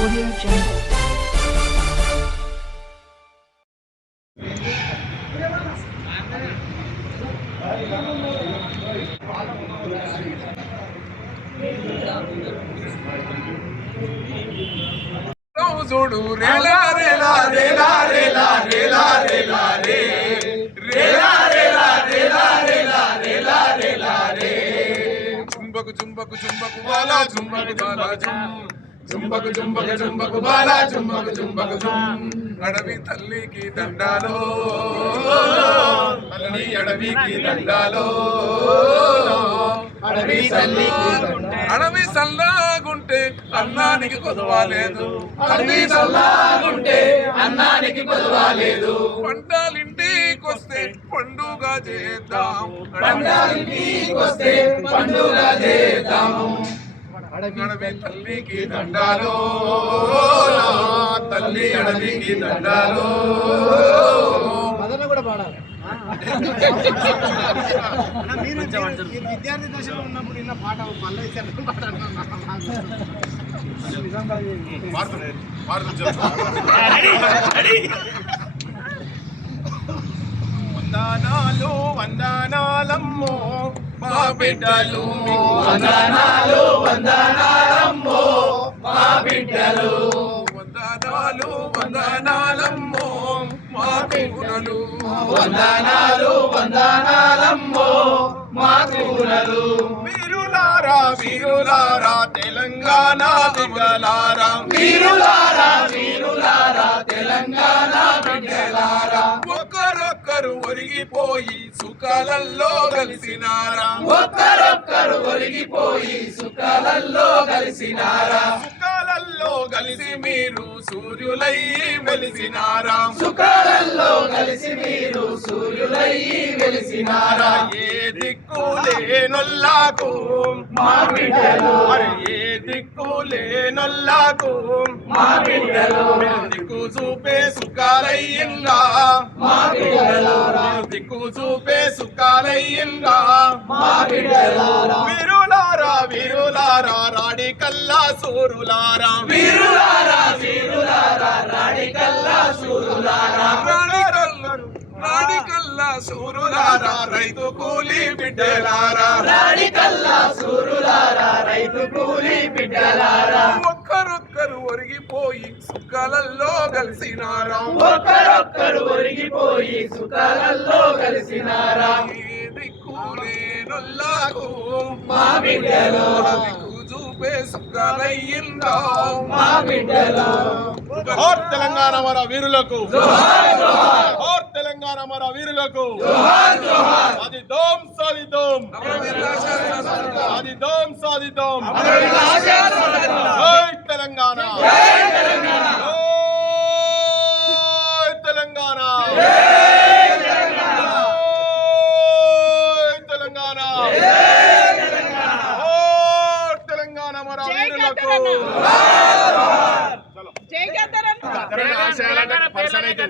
Audio Jungle. చూడు రేలా రేలా రేలా రేలా రేలా రేలా రే రేలా రేలా రేలా రేలా రేలా రేలా రే చుంబకు చుంబకు చుంబకు బాలా చుంబకు బాలా చుంబకు చుంబకు చుంబకు బాలా చుంబకు చుంబకు అడవి తల్లికి దండాలో తల్లి అడవికి దండాలో అడవి సల్లాగుంటే అన్నానికి కొదవాలేదు అడవి సల్లాగుంటే అన్నానికి కొదవాలేదు పంటలింటికొస్తే పండుగ చేద్దాం పంటలింటికొస్తే పండుగ చేద్దాం అడవి తల్లికి దండాలో తల్లి అడవికి దండాలో కూడా పాడాలి. మీరు విద్యార్థి దశలో ఉన్నప్పుడు ఇన్న పాట పల్లవి పాట వందనాలు వందనాలమ్మో మా బిడ్డలు వందనాలు వందనాలమ్మో మా బిడ్డలు వందనాలు వందనాలమ్మో మా కూనలు వందనాలు వందనాలమ్మో మా కూనలు వీరులారా వీరులారా తెలంగాణ బిడ్డలారా వీరులారా వీరులారా తెలంగాణ బిడ్డలారా ఒక్కరొక్కరు ఒరిగిపోయి సుఖాలలో కలిసినారా ఒక్కరొక్కరు ఒరిగిపోయి సుఖాలలో కలిసినారా సుఖాలలో కలిసి మీరు సూర్యులై వెలిసినారా సుఖాలలో కలిసి మీరు సూర్యులై వెలిసినారా ఏ దిక్కు లేనొల్లాకు మా బిడ్డలు ఏ దిక్కు లేనొల్లాకు మా బిడ్డలు దిక్కు చూపే సుఖాలయ్యిందా మా బిడ్డలు దిక్కు చూపే సుఖాలయ్యిందా మా బిడ్డలు వీరులారా వీరులారా రాడి కల్లా సూరులారా వీరులారా వీరులారా రాడి కల్లా సూరులారా రాడి కల్లా సూరులారా రైతు కూలి బిడ్డలారా రాడి కల్లా సూరులారా రైతు కూలి బిడ్డలారా ఒక్కరొక్కరు ఒరిగిపోయి సుఖాలలో కలిసినారా ఒక్కరొక్కరు ఒరిగిపోయి సుఖాలలో కలిసినారా ఏది కూలేనొల్లాకు మా బిడ్డలు చూపే సుఖాలయ్యిందా మా బిడ్డలు జోహార్ తెలంగాణ మన వీరులకు జోహార్ జోహార్ జోహార్ తెలంగాణ మన వీరులకు జోహార్ జోహార్ సాధిద్దాం సాధిద్దాం సాధిద్దాం సాధిద్దాం జై తెలంగాణ జై తెలంగాణ జై తెలంగాణ జై తెలంగాణ జై తెలంగాణ జై తెలంగాణ జోహార్ తెలంగాణ మన వీరులకు జై గద్దరన్న పర్సన్ అయితే